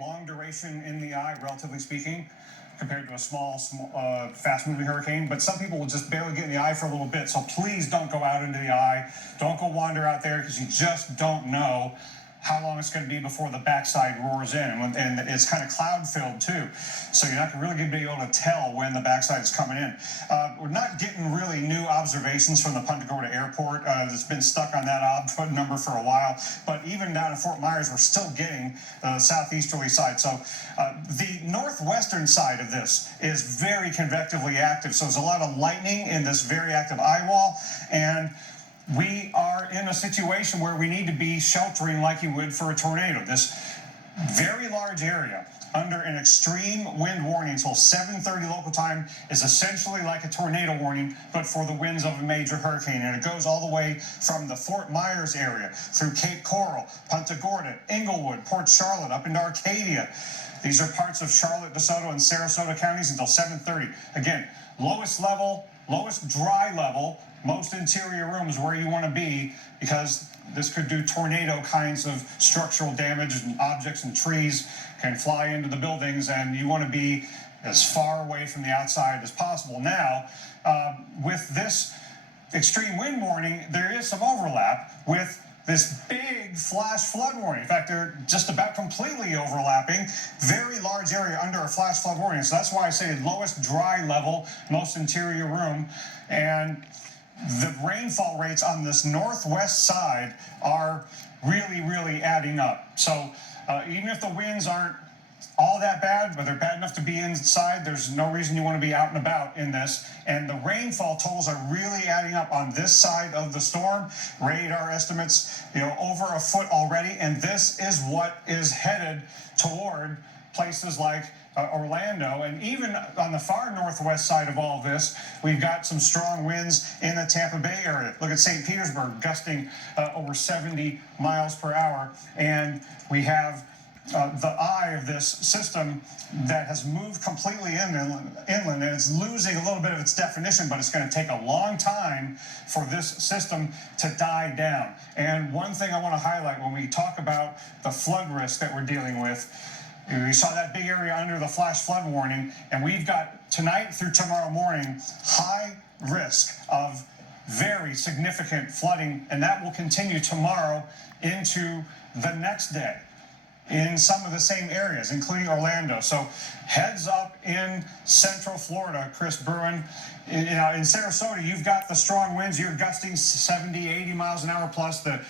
long duration in the eye, relatively speaking, compared to a small fast-moving hurricane. But some people will just barely get in the eye for a little bit. So please don't go out into the eye. Don't go wander out there because you just don't know how long it's going to be before the backside roars in. And it's kind of cloud-filled, too. So you're not really going to be able to tell when the backside is coming in. We're not getting really new observations from the Punta Gorda Airport. It's been stuck on that number for a while. But even down in Fort Myers, we're still getting the southeasterly side. So the northwestern side of this is very convectively active. So there's a lot of lightning in this very active eye wall. And we are in a situation where we need to be sheltering like you would for a tornado. This very large area under an extreme wind warning until 7:30 local time is essentially like a tornado warning, but for the winds of a major hurricane. And it goes all the way from the Fort Myers area through Cape Coral, Punta Gorda, Englewood, Port Charlotte, up into Arcadia. These are parts of Charlotte, DeSoto, and Sarasota counties until 7:30. Again, lowest level, lowest dry level, most interior rooms where you want to be, because this could do tornado kinds of structural damage, and objects and trees can fly into the buildings, and you want to be as far away from the outside as possible. Now, with this extreme wind warning, there is some overlap with this big flash flood warning. In fact, they're just about completely overlapping. Very large area under a flash flood warning. So that's why I say lowest dry level, most interior room. And the rainfall rates on this northwest side are really, really adding up. So even if the winds aren't all that bad, but they're bad enough to be inside, there's no reason you want to be out and about in this. And the rainfall totals are really adding up on this side of the storm. Radar estimates, over a foot already. And this is what is headed toward places like Orlando. And even on the far northwest side of all of this, we've got some strong winds in the Tampa Bay area. Look at St. Petersburg gusting over 70 miles per hour. And we have the eye of this system that has moved completely inland, and it's losing a little bit of its definition, but it's going to take a long time for this system to die down. And one thing I want to highlight when we talk about the flood risk that we're dealing with, we saw that big area under the flash flood warning, and we've got tonight through tomorrow morning high risk of very significant flooding, and that will continue tomorrow into the next day in some of the same areas, including Orlando. So heads up in central Florida, Chris Bruin. In Sarasota, you've got the strong winds. You're gusting 70, 80 miles an hour plus. The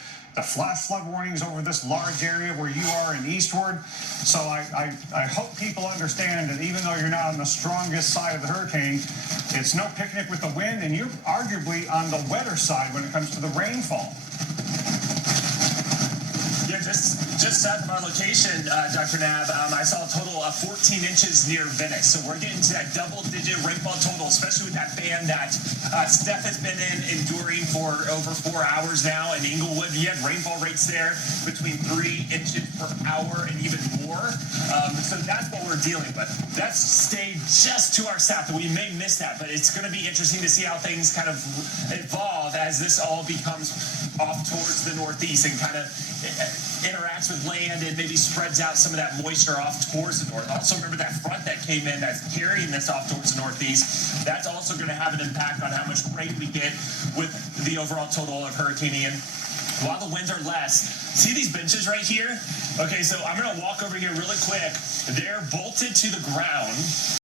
flash flood warnings over this large area where you are in Eastward. So I hope people understand that even though you're not on the strongest side of the hurricane, it's no picnic with the wind, and you're arguably on the wetter side when it comes to the rainfall. Yeah, just south of our location, Dr. Knabb, I saw a total of 14 inches near Venice. So we're getting to that double-digit rainfall total, especially with that band that Steph has been enduring for over 4 hours now. In Englewood, you had rainfall rates there between 3 inches per hour and even more. So that's what we're dealing with. That's stayed just to our south, and we may miss that, but it's going to be interesting to see how things kind of evolve as this all becomes off towards the northeast and kind of interacts with land and maybe spreads out some of that moisture off towards the north. Also, remember that front that came in that's carrying this off towards the northeast. That's also going to have an impact on how much rain we get with the overall total of Hurricane Ian. While the winds are less, see these benches right here? Okay, so I'm going to walk over here really quick. They're bolted to the ground.